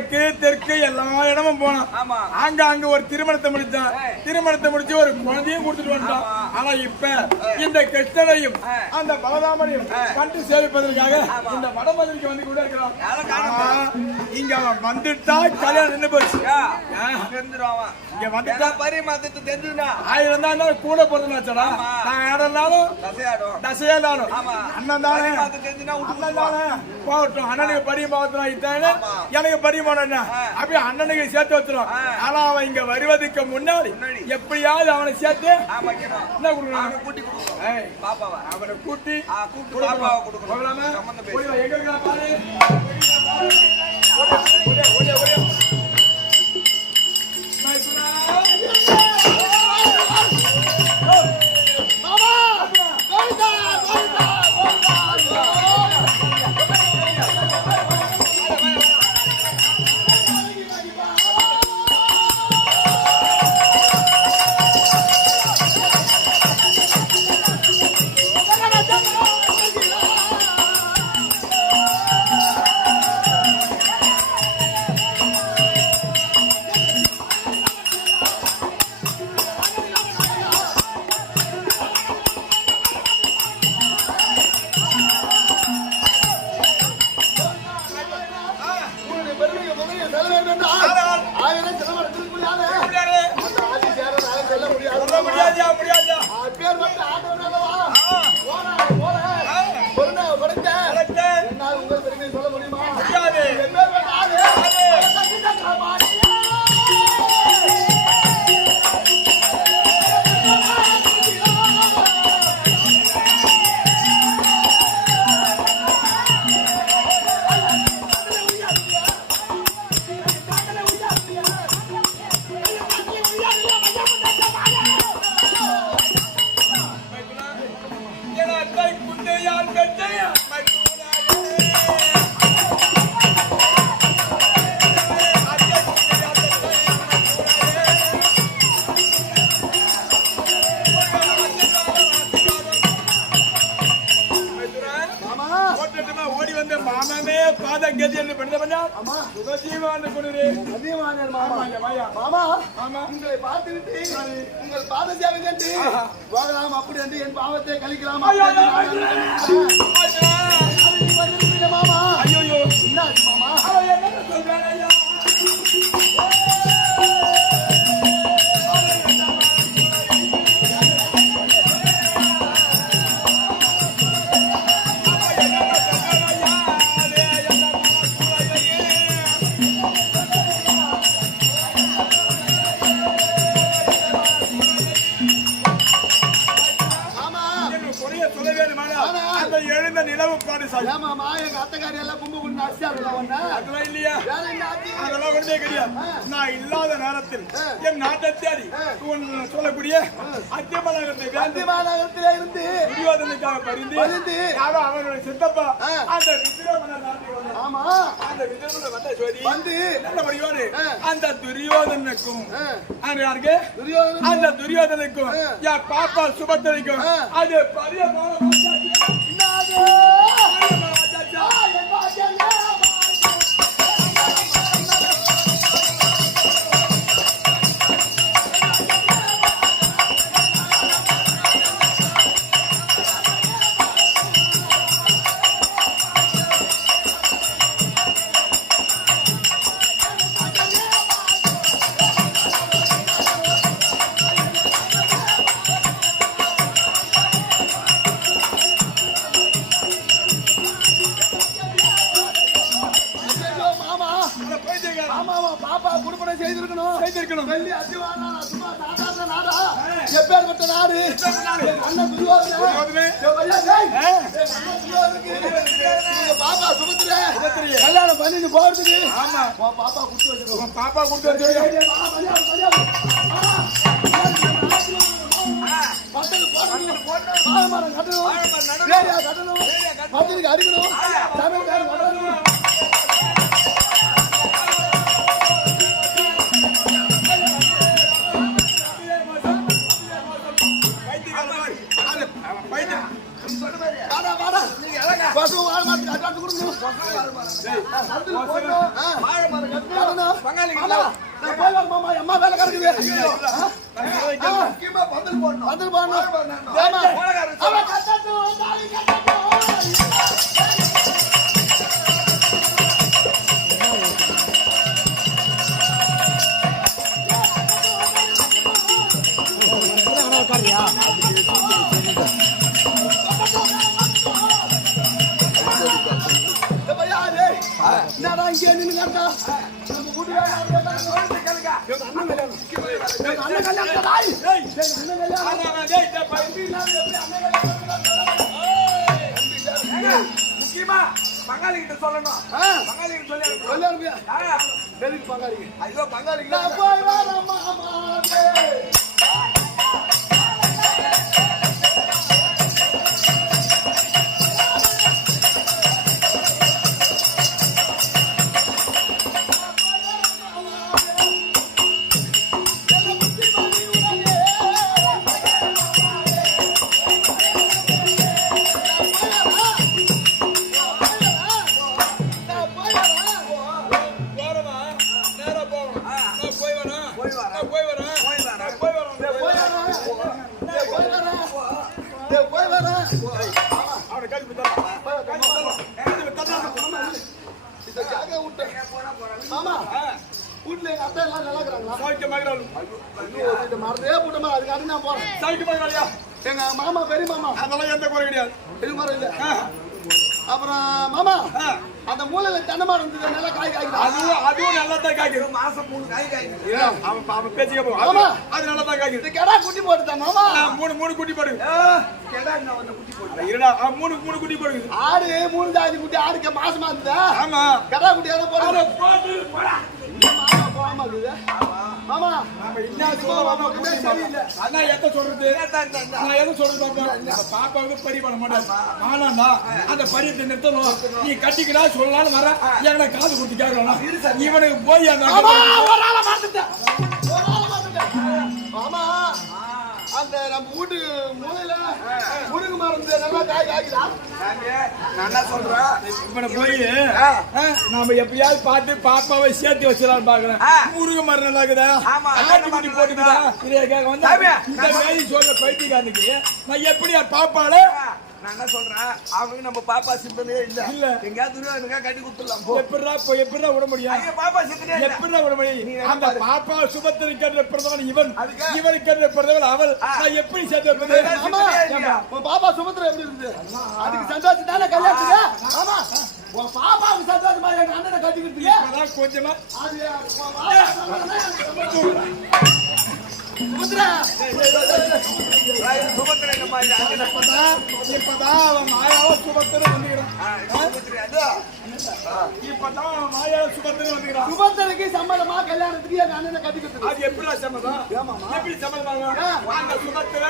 வடக்கு தெற்கு எல்லா இடமும் போனான். அங்க அங்க ஒரு திருமணத்தை முடிச்சான். திருமணத்தை முடிச்சு ஒரு குழந்தையும் கொடுத்துட்டு வந்துட்டான். ஆனா இப்ப இந்த கிருஷ்ணனையும். அந்த பலராமனையும். கண்டு சேவிப்பதற்காக. இந்த வடமதுரைக்கு வந்து கூட இருக்கிறான். இங்க அவன் வந்துட்டா கல்யாணம் நின்று போச்சு. இங்க வந்துட்டா பரிமாத்தத்தை தெரிஞ்சுனா ஆயிரம் தான் கூட பிறந்தாச்சடா ஆமா. நான் யாரெல்லாலும் தசையா தானும் ஆமா. அண்ணன் தானே. அண்ணன் தானே. போகட்டும். அண்ணனுக்கு பரிமாத்திரம் இத்தானே. எனக்கு பரிமாணம். அப்படியே அண்ணனுக்கு சேர்த்து வச்சிரும். ஆ. ஆனா அவன் இங்க வருவதற்கு முன்னாடி. எப்படியாவது அவனை சேர்த்து என்ன கொடுக்கணும்? அவனை கூட்டி பாப்பாவா. அவனை கூட்டி வா, எங்க இருக்கா பாரு. பாத கதி என்று படுத்த பண்ணா ஆமா. சுகஜீவான்னு கொண்டு அதிகமானேன் மாமா. மாமா, ஆமா. உங்களை பார்த்துவிட்டு உங்கள் பாத சேவை கண்டு போகலாம் அப்படி என்று என் பாவத்தை கழிக்கலாம். பாடு சாய் ஏன் மாமா எங்க அத்தைக்காரி எல்லாம் கும்பு குண்டு ஒண்ணு அதெல்லாம் இல்லையா என்ன அதெல்லாம் ஒன்றே கிடையாது நான் இல்லாத நேரத்தில் என் நாட்டை தேடி உன் சொல்லக்கூடிய அத்தியமலகத்தை வேண்டி காந்தி மாநகரத்திலே இருந்து துரியோதனுக்காக பரிந்து பரிந்து. யாரோ அவனுடைய சித்தப்பா. அந்த வந்தான். ஆமா அந்த விக்கிரமனை வந்த ஜோதி வந்து நல்ல படியோடு ஆ. அந்த துரியோதனுக்கும் யாருக்கு அந்த துரியோதனுக்கும். என் பாப்பா சுபத்திரைக்கும். அது பரியமான வாச்சாச்சு. முக்கியமா பங்காளி கிட்ட சொல்லணும் ஆ, பங்காளி கிட்ட சொல்லி அனுப்பு. கல்யாணம் ஐயோ பங்காளி போய் வரேன். அவனை தரலாம். இதை கேட்க விட்டேன். மாமா வீட்டுல எங்க அத்தை எல்லாம் நல்லா இருக்கிறாங்களா. ஐயோ, இதை மறந்தே போட்டோமா அதுக்கு அடுத்து நான் போறேன் சௌக்கியமா இருக்கிறாளியா? எங்க மாமா பெரிய மாமா அதெல்லாம் எந்த குறை கிடையாது பெரிய மரம் இல்ல அப்புறம் மாமா. அந்த மூலையில தென்னை மரம் இருந்தது நல்லா காய் காய்க்குதா. அதுவும் அதுவும் நல்லா தான் காய்க்கும் மாசம் மூணு காய் காய்க்குது. அவன் அவன் பேச்சுக்க போ ஆமா. அது நல்லா தான் காய்க்குது கெடா குட்டி போட்டுதான் மாமா. மூணு மூணு குட்டி போடு. ஏ, கேடா நான் வந்து குட்டி போட்டு? இருடா மூணு மூணு குட்டி போடுது ஆடு மூணு ஜாதி குட்டி ஆடுக்க மாசமா இருந்ததா? ஆமா. கெடா குட்டி போடா. நாம சரியில்லை. அண்ணா எதை சொல்றது? நான் எதை சொல்றது? பாப்பாவுக்கு பரி பண்ண மாட்டேன் ஆனாண்டா அந்த பரியத்தை நிறுத்தணும். நீ கட்டிக்கிறா சொல்லலாம்னு வர எங்களை காது கொடுத்து கேட்கலாம் இவனுக்கு போய் அந்த அந்த நம்ம வீட்டு மூலையில முருங்கு மரம் இருந்தது நல்லா காய் காய்க்குதா? நான் என்ன சொல்றேன் இவனை போய் நாம எப்படியாவது பார்த்து பாப்பாவை சேர்த்து வச்சிடலாம் பாக்குறேன் ஆ. முருக மரம் நல்லா இருக்குதா? ஆமா, ஆட்டு குட்டி போட்டுக்குதா இதைய கேட்க வந்து இந்த மேரி சொல்ற பைத்தியக்காரனுக்கு நான் எப்படியா பாப்பால நான் என்ன சொல்றேன்? அவங்க நம்ம பாப்பா சிந்தனையே இல்ல. இல்ல. எங்கேயாவது துணியா கட்டி கொடுத்துடலாம் எப்படிடா இப்போ எப்படிடா விட முடியும்? ஐயா பாப்பா சிந்தனையே எப்படிடா விட முடியும்? அந்த பாப்பா சுபத்திரிக்கிற பிறந்தவன் இவன்? இவனுக்கு பிறந்தவன் அவள் ஆ. நான் எப்படி சேர்த்து பாப்பா சுமத்திரம் எப்படி அதுக்கு சந்தோஷம் தானே கல்யாணத்துக்கு? ஆமா. உன் பாப்பாவுக்கு சந்தோஷமா எங்க அண்ணனை இப்பதான் கொஞ்சமா இப்பதான் அவன் மாயாவ சுபத்திர வந்துக்கிறான். இப்பதான் மாயாவ சுபத்திர வந்துக்கிறான் சுபத்திரைக்கு சம்மதமா கல்யாணத்துக்கு எங்க அண்ணனை கட்டிக்கிறதுக்கு அது எப்படிடா சம்மதம்? எப்படி சம்மதம் அந்த சுபத்திர?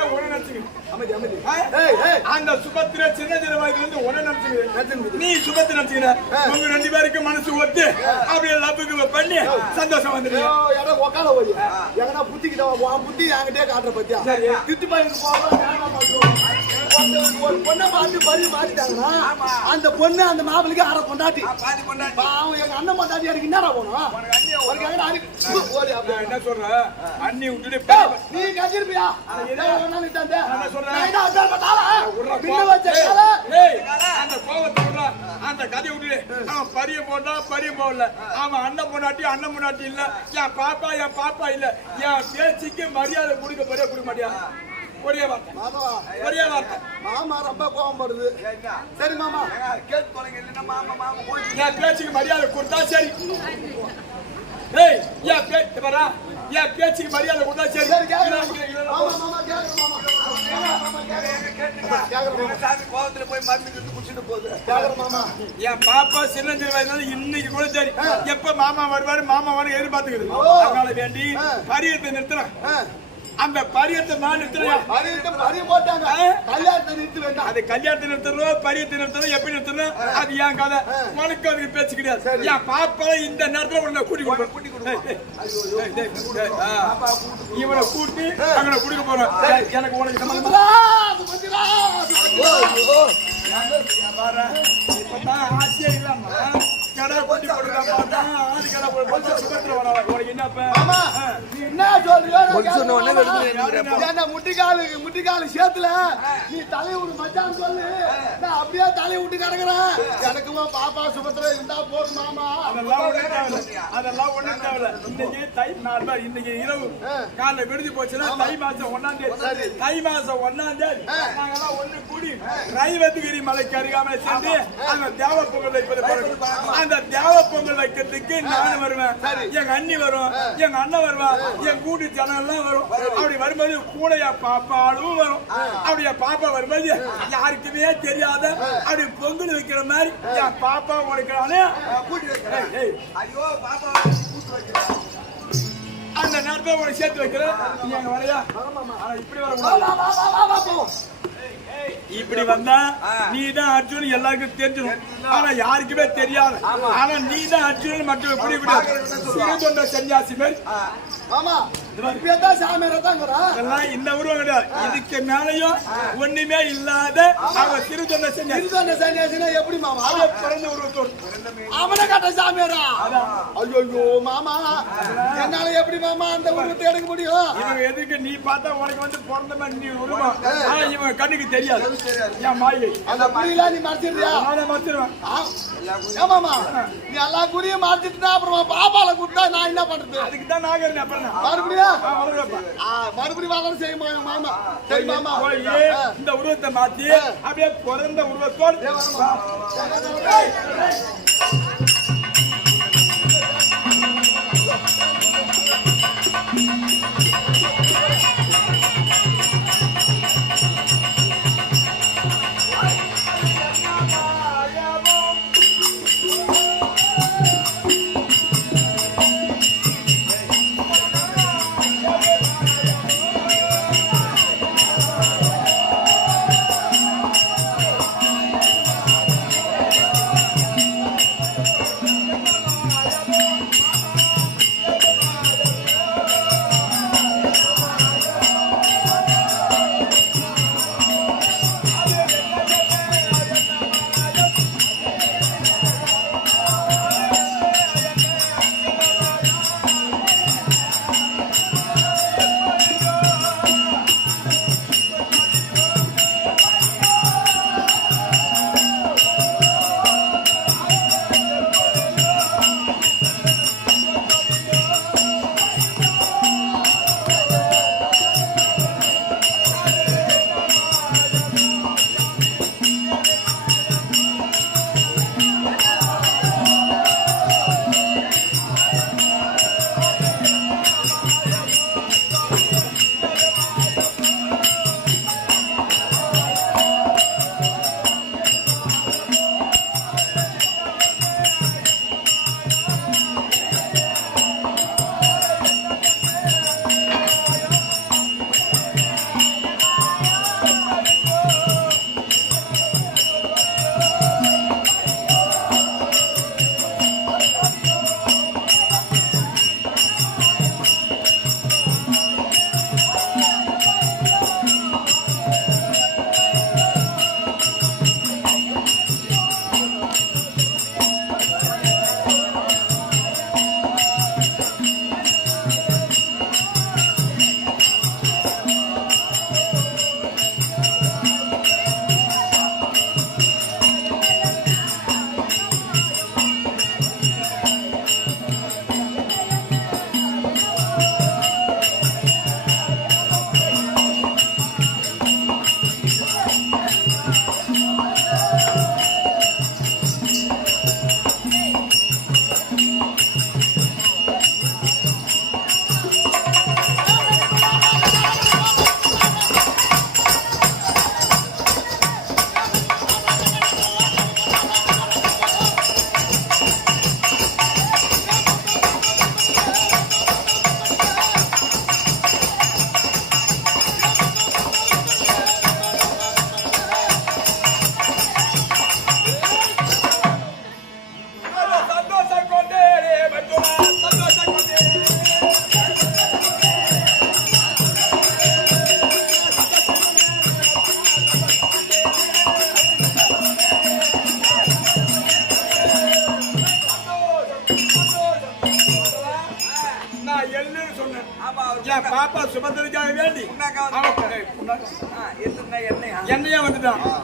ஏய் ஏய். அந்த சுபத்திர சின்ன சின்ன வயசுல இருந்து உடனே நினைச்சுக்கிறேன் நீ சுபத்திர நினைச்சுக்கிற உங்க ரெண்டு பேருக்கு மனசு ஒத்து. அப்படியே லவ்வுக்கு பண்ணி சந்தோஷம் எடா உக்கால போய். எங்கனா புத்திக்கிட்ட உன் புத்தி என்கிட்டயே காட்டுற பத்தியா? சரி. திட்டு பையனுக்கு போகலாம் வேணாம் சொல்லுவோம். ஒருத்த- ஒரு பொண்ணை பார்த்து பறி மாத்திட்டாங்கன்னா அந்த பொண்ணு அந்த மாப்பிளைக்கு அரை பொண்டாட்டி. பாவம் எங்க அண்ணன் பொண்டாட்டி எனக்கு என்னடா போகணும். என்ன சொல்ற அண்ணி விட்டுட்டு ஏய், நீ கட்டிருப்பியா என்ன சொல்றேன்? பின்ன வச்ச அந்த கோவத்தை விட்றா. அந்த கதையை விட்டுடு. அவன் பரிய போட்டா பரிய போடல அவன் அண்ணன் பொண்டாட்டி அண்ணன் பொண்டாட்டி இல்ல என் பாப்பா என் பாப்பா இல்ல என் பேச்சுக்கு மரியாதை கொடுக்க பெரிய கொடுக்க மாட்டியா ஒரே வார்த்தை மாமா ஒரே வார்த்தை மாமா ரொம்ப கோபம் படுது சரி மாமா ஏங்க, கேட்டு தொலைங்க மாமா மாமா போய் என் பேச்சுக்கு மரியாதை கொடுத்தா சரி ஏய் பேச்சு வரா என் பேச்சுக்கு மரியாதை கொடுத்தா சரி? கோவத்துல போய் மருந்து குடிச்சிட்டு போகுது. என் பாப்பா சின்ன சின்ன வயசுல இன்னைக்கு கூட சரி. எப்ப மாமா வருவாரு மாமா வர எதிர்பார்த்துக்குது. ஓ. அதனால வேண்டி ஆ. பரியத்தை நிறுத்துறேன். அந்த பரியத்தை நான் நிறுத்துறேன். பறியிட்டு பறி போட்டாங்க. கல்யாணத்தை நிறுத்தி வேண்டாம். அது கல்யாணத்தை நிறுத்தணும் பரியத்தை நிறுத்தணும் எப்படி நிறுத்தணும் அது ஏன் கதை? உனக்கு அதுக்கு பேச்சு கிடையாது. என் பாப்பா இந்த நேரத்துல உன்னை கூட்டி கொடுப்பேன் கூட்டி ஆ. இவனை கூட்டி அங்கே குடிக்க போறேன் எனக்கு உனக்கு சம்மந்தம் இப்பதான் ஆசையே இல்லாம கடை கொட்டி கொடுக்க பார்த்தா, ஆடு கடை போய் போட்டு சுகத்துல வர உனக்கு என்ன. நீ என்ன சொல்றியோ முட்டிக்காலு முட்டிக்காலு சேத்துல நீ தலையை விடு மச்சான் சொல்லு நான் அப்படியே தலையை விட்டு கிடக்குறேன் எனக்குமா பாப்பா சுபத்திர இருந்தா போதும் மாமா அதெல்லாம். அதெல்லாம் ஒண்ணும் தேவையில்ல. இன்னைக்கு தை நாலு நாள், இன்னைக்கு இரவு காலைல விடுதி போச்சுன்னா தை மாசம் தேதி தை மாசம் தேதி நாங்கெல்லாம் ஒண்ணு கூடி ரைவத்திகிரி மலைக்கு அருகாமல் சென்று அங்க தேவ பொங்கல் வைப்பது அந்த தேவ பொங்கல் வைக்கிறதுக்கு நானும் வருவேன். எங்க அண்ணி வரும். எங்க அண்ணன் வருவான் என் கூட்டு ஜனம் எல்லாம் வரும். அப்படி வரும்போது கூடைய பாப்பாலும் வரும். அப்படியே பாப்பா வரும்போது யாருக்குமே தெரியாத அப்படி பொங்கல் வைக்கிற மாதிரி என் பாப்பா உடைக்கிறானே. ஏய், ஏய். அந்த நேரத்தை சேர்த்து வைக்கிறேன். நீ அங்க வரையா? இப்படி வா, இப்படி வந்தா நீ தான் அர்ஜுன் எல்லாருக்கும் தெரிஞ்சிடும். ஆனா யாருக்குமே தெரியாது. ஆனா நீ தான் அர்ஜுன் மட்டும் இப்படி சிறு தொண்ட சன்னியாசி மாதிரி மாமா இப்படியே தான் சாமியாரா தாங்கிறா இதெல்லாம் இந்த உருவம் கிடையாது இதுக்கு மேலையும் ஒண்ணுமே இல்லாத அவ திருத்தொண்ட சன்னியாசினா எப்படி மாமா? அவ பிறந்த உருவத்தோடு அவனை கட்ட சாமியாரா? ஐயோ மாமா. என்னால எப்படி மாமா அந்த உருவத்தை எடுக்க முடியும்? எதுக்கு நீ பார்த்தா உனக்கு வந்து பிறந்த மாதிரி நீ உருவம். ஆனா இவன் கண்ணுக்கு தெரியாது. என் மாயை அந்த புரியல நீ மறைச்சிடுறியா நானே மறைச்சிருவேன். ஏமாமா நீ எல்லா குறியும் மறைச்சிட்டுனா அப்புறமா பாப்பால கூப்பிட்டா நான் என்ன பண்றது? அதுக்கு தான் நாகரிகம். மறுபடியும் என் மாமா. சரி மாமா. இந்த உருவத்தை மாத்தி அப்படியே பிறந்த உருவத்தோடு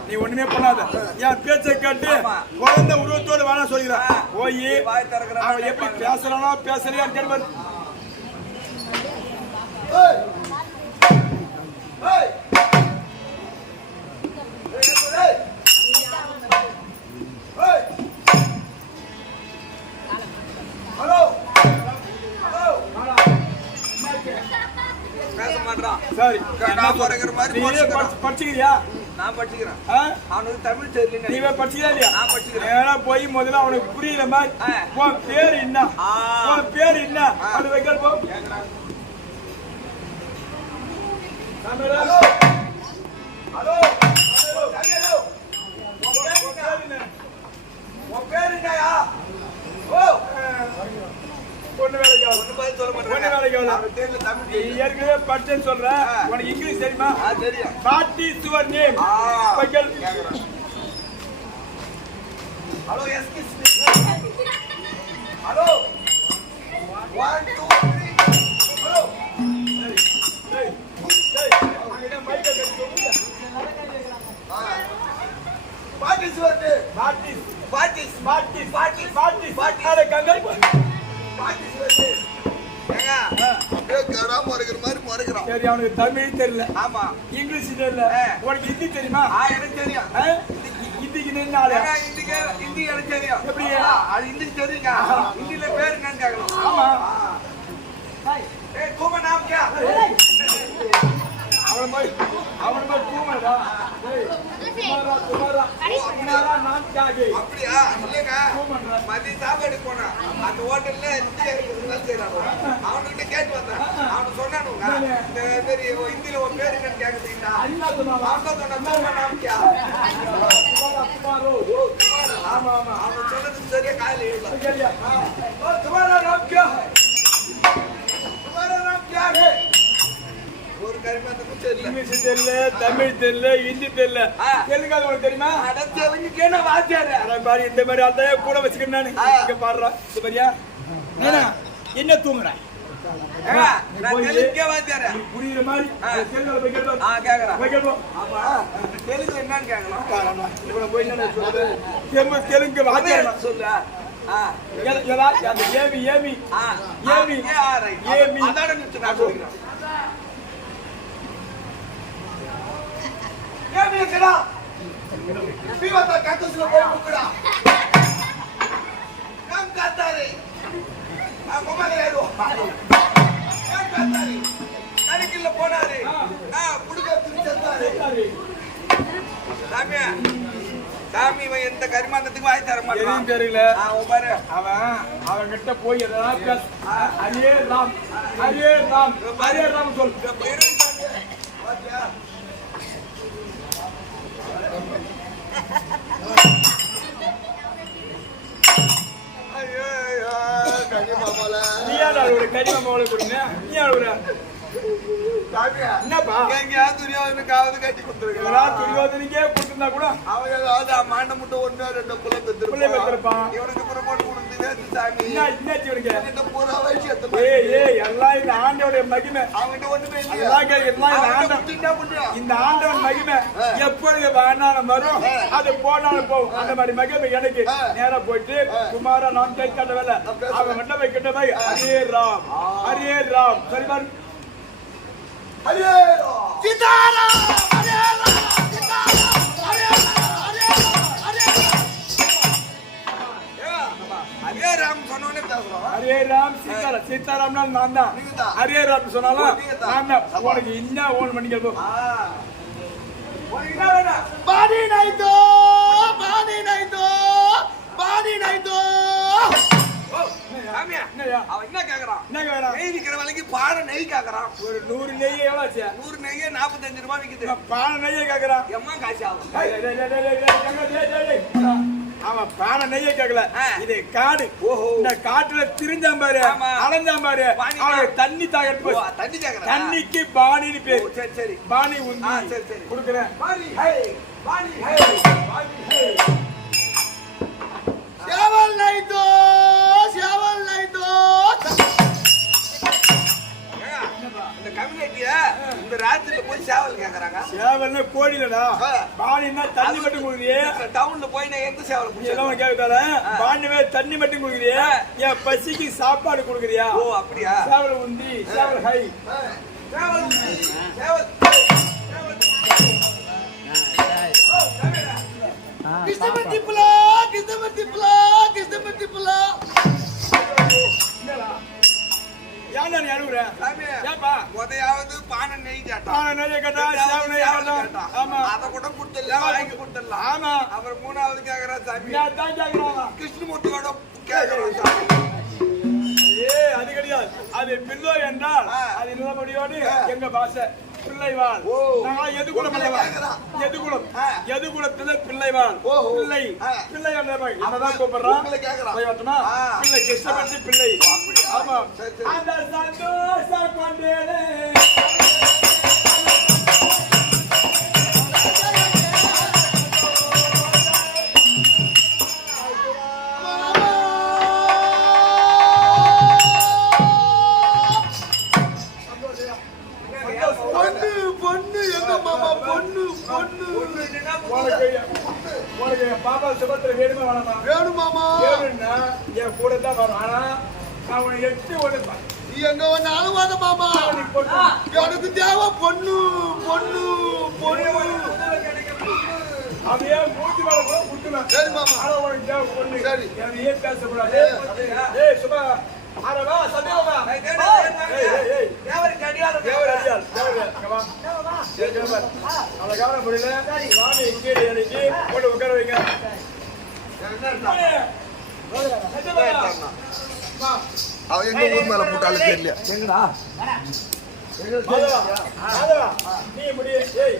நீ ஒண்ணுமே பண்ணாத. என் பேச்சை கேட்டு. குழந்தை உருவத்தோடு வேணா சொல்லிக்கிறான் ஆ. போய் அவன் எப்படி பேசுறானோ பேசலையா கேட்பாரு சரி படிச்சுக்கிறியா? நான் படிச்சுக்கிறேன் ஆ? அவனுக்கு தமிழ் தெரியல நீ போய் படிச்சுக்கிறியா இல்லையா நான் படிச்சுக்கிறேன். நேரா போய் முதல்ல அவனுக்கு புரியுற மாதிரி. உன் பேர் என்ன. உன் பேர் என்ன. அது வைக்கல் போ தமிழா? ஹலோ ஹலோ ஹலோ உன் பேர் என்னயா ஓ பொண்ணு வேலைக்கு ஆகுது. ஒண்ணு பதில் சொல்ல தமிழ் நீ. ஏற்கனவே படிச்சேன்னு சொல்ற. உனக்கு இங்கிலீஷ் தெரியுமா? தெரியும். What is your name. வைக்கல் hello excuse hello one two three hello. டேய், mic அ கட்டி வைங்க. What is your name. What is, what is what is, what is, what is, what is? அட கங்கல் போ. What is your name. அப்படியே கடாம இருக்கிற மாதிரி மறைக்கிறான். சரி அவனுக்கு தமிழ் தெரியல. ஆமா. இங்கிலீஷ் தெரியல. உனக்கு ஹிந்தி தெரியுமா? ஆ எனக்கு தெரியும்? ஹிந்திக்கு ஏங்க, ஹிந்திக்கு ஹிந்தி எனக்கு தெரியும். எப்படி? அது ஹிந்தி தெரியுங்க. ஹிந்தில பேர் என்னன்னு கேட்கணும் ஆமா. ஏய் தூம நாம் क्या அவன போய் அவன போய் டேய் குமாரா குமாரா குமாரா நான் காகே அப்படியா? இல்லைங்க. தூங்கடா சாப்பாடு போனா அந்த ஹோட்டல்ல செய்யறாங்க அவன்கிட்ட கேட்டு வந்தேன். அவன் சொன்னானுங்க இந்த மாதிரி ஹிந்தில உன் பேர் என்னன்னு கேக்குறீங்களா? அண்ணா அவன் சொன்னான் ஆமா ஆமா. அவன் சொன்னது சரியா இங்கிலீஷ் தெரியல தமிழ் தெரியல ஹிந்தி தெரியல. ஆ. தெலுங்கு உனக்கு தெரியுமா? அடத்தவனுக்கு என்ன வாத்தியாரு பாரு இந்த மாதிரி ஆள்தான் கூட வச்சுக்கிறேன் நானு. இங்க பாடுறா. இது ஏன்னா என்ன தூங்குற? ஏங்க, நான் தெலுங்கே வாத்தியாரு நீ புரியுற மாதிரி. தெலுங்குல தெலுங்கு என்னன்னு சொல்றது? தெலுங்கு வாத்தியார் சொல்லு ஏமி ஏமி ஏமி. ஏமி. அதான நான் போனாரு. ஆ புடுக திருச்சத்தாரு சாமி சாமி இவன் எந்த கரிமாந்தத்துக்கு வாய் தர மாட்டான். தெரியல. பாரு. அவன் அவன் கிட்ட போய் பேச. ஹரே ராம் ஹரே ராம் ஹரே ராம் சொல். கொடுங்க நீ அழுகுற என்னப்பா இவரா துரியோதனிக்கே கொடுத்திருந்தா கூட பிள்ளை பெற்றிருப்பான் என்ன என்னாச்சு ஏய் ஏய் எல்லாம் இந்த ஆண்டோடைய மகிமை. எல்லாம் கே- எல்லாம் இந்த ஆண்ட இந்த ஆண்டவன் மகிமை எப்பொழுது வேணாலும் வரும். அது போனாலும் போகும். அந்த மாதிரி மகிமை எனக்கு. நேரா போயிட்டு குமாரா நான் கேட்காத வேலை. அவன் கிட்ட போய் கிட்ட போய் ஹரே ராம் ஹரே ராம். சரி பாரு. அதே சீதாராம் சீதாராம்னா நான் தான் நீங்கதான். ஹரே ராம் சொன்னாலும். நான் தான் உனக்கு என்ன ஓன் பண்ணிக்க பாடி நைதோ பாடி நைதோ பாடி கேக்குறான் என்ன வேணும் நெய் கேக்குறான் ஒரு நூறு நெய் எவ்வளோ ஆச்சு நூறு நெய்யே நாற்பத்தஞ்சு ரூபாய் விக்குது பானை நெய்யை கேட்கறான் எம்மா காசு ஆகும் அவன் பானை நெய்ய கேட்கல. இது காடு. ஓஹோ. இந்த காட்டுல திரிஞ்சான் பாரு. அலைஞ்சான் பாரு. அவனுக்கு தண்ணி தாகட்டு தண்ணி தண்ணிக்கு பாணின்னு பேரு. சரி சரி. பாணி உந்தி. சரி, சரி. கொடுக்குறேன். பாணி ஹே. பாணி ஹே. பாணி ஹே. பாணின்னா தண்ணி மட்டும் குடுக்குறியே? டவுன்ல போய் நான் எந்த சேவலை எல்லாம் கேட்கல பாண்டிவே தண்ணி மட்டும் குடுக்குறியே? என் பசிக்கு சாப்பாடு குடுக்குறியா? ஓ அப்படியா? சேவல் உந்தி சேவல் ஹை. சேவல் உண்டு. சேவல் கிருஷ்ணமூர்த்தி புலா கிருஷ்ணமூர்த்தி புலா கிருஷ்ணமூர்த்தி புலா. ஏன்டா நீ அழுகுற சாமி ஏப்பா? உதையாவது பானை நெய் கேட்டான் பானை நிறைய கேட்டா கேட்டா? ஆமா. அதை கூட கொடுத்துடலாம் வாங்கி கொடுத்துடலாம். ஆமா. அப்புறம் மூணாவது கேக்குறா சாமி. நான் தான் கேட்கிறான் கிருஷ்ணமூர்த்தியோட கேக்குறான் சாமி. ஏ அது கிடையாது. அது பில்லோ என்றால். அது நிலமடியோடு எங்க பாஷை பிள்ளைவாள் ஓ. நான் எது குலம். எது குலம். எது குலத்துல பிள்ளைவாள் ஓஹோ. பிள்ளை. பிள்ளை என்னதான் கூப்பிடுறான். பிள்ளை கிருஷ்ணபட்சி பிள்ளை? ஆமா. அந்த சந்தோஷ கொண்டேனே சுபத்திர வேணுமா வேணாமா? வேணும் மாமா வேணும்னா என் கூட தான் வரும் ஆனா நான் உன்னை எட்டு ஒன்று நீ எங்க ஒண்ணு அழுவாத மாமா எனக்கு தேவை பொண்ணு பொண்ணு பொண்ணு. அப்படியே மூச்சு மேல கூட. சரி மாமா. ஆனா உனக்கு தேவை பொண்ணு. சரி. எனக்கு ஏன் பேசக்கூடாது? ஏய், சுபா. ஆட வா, சத்தியமா வா. ஏய், ஏய், ஏய். தேவர் அடியாள், இங்க வா. ஏய், இங்க இறங்கி, கொண்டு உட்கார வைங்க. அவ எங்க ஊர் மேல போட்டாலும் தெரியல மாதவா, மாதவா, நீ இப்படி, ஏய்,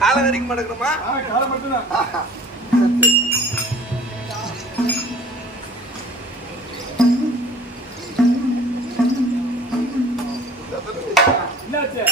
காலை வரைக்கும் மடக்கணுமா என்னாச்சு?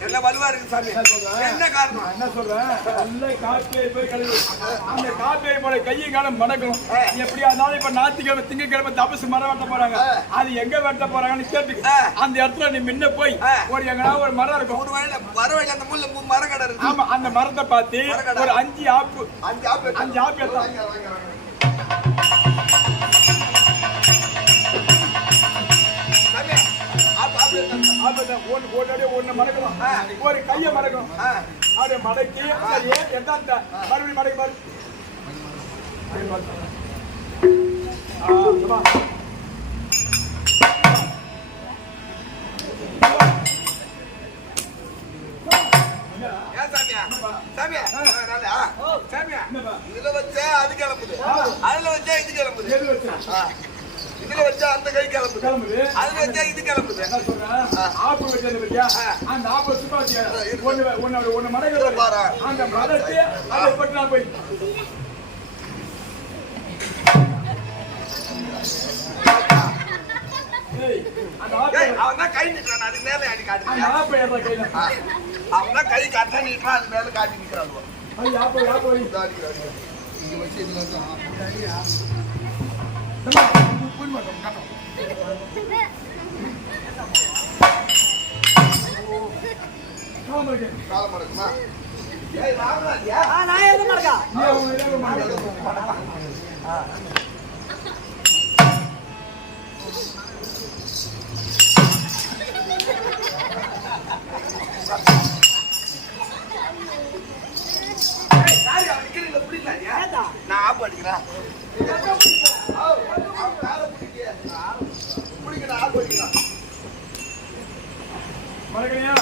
எல்லாம் வலுவா இருக்கு சாமி? என்ன? என்ன காரணம்? என்ன சொல்றேன் நல்லா காப்பி ஆகி போய் கழுவு. அந்த காப்பி ஆகி போன கையும் காலம் மடக்கணும் நீ எப்படியா இருந்தாலும் இப்ப ஞாயிற்றுக்கிழமை திங்கக்கிழமை தபசு மரம் வெட்ட போறாங்க. அது எங்க வெட்ட போறாங்கன்னு கேட்டுக்க. ஆ. அந்த இடத்துல நீ முன்ன போய். ஒரு எங்கனா ஒரு மரம் இருக்கும். ஒரு வயல வர வயல அந்த முள்ள மு- மரக்கடை இருக்கு. ஆமா அந்த மரத்தை பார்த்து. ஒரு அஞ்சு ஆப்பு அஞ்சு ஆப்பு அஞ்சு ஆப்பு எடுத்தான் ஆப்பு ஒன்னு போட்டாலே ஒண்ணு மடக்கணும். ஒரு கையை மடக்கணும். அப்படியே மடக்கி சரி எடுத்தா அந்த மறுபடியும் மடக்கி பாரு. ஏன் சாமியா? சாமியா? இதுல வச்சா அது கிளம்புது. அதுல வச்சா இது கிளம்புது. வச்சா? வச்சா அந்த கை கிளம்புது கிளம்புது. வச்சா இது கிளம்புது என்ன சொல்றேன்? ஆப்பு வச்சது பத்தியா? அந்த ஆப்பை சும்மா? ஒண்ணு ஒண்ணு பாரு. அந்த மடக்கி அதை போட்டு நான் போய் அவன் தான் கை நிக்கிறான் அது மேல அடி கையில. அவன் தான் கை காட்டா நிக்கிறான் அது மேல காட்டி நிக்கிறான் ஐய், ஆப்பை, ஆப்பை வை. ஏம்மா, புரிய மாட்டோம், காட்டும். காலம் இருக்கு. காலம் மடக்குமா ஏய் ராமராஜா நீ அவங்க இதை மாட்டேன். ஏய், யாரு அவன் நிக்கிறீங்களா, பிடிக்கல, ஏன்? நான் ஆப் அடிக்கிறேன். நீங்க என்ன பிடிக்கல? ஆ, அவன் காலை பிடிக்க. பிடிக்க, நான் ஆப் அடிக்கிறேன். மறக்கலையா?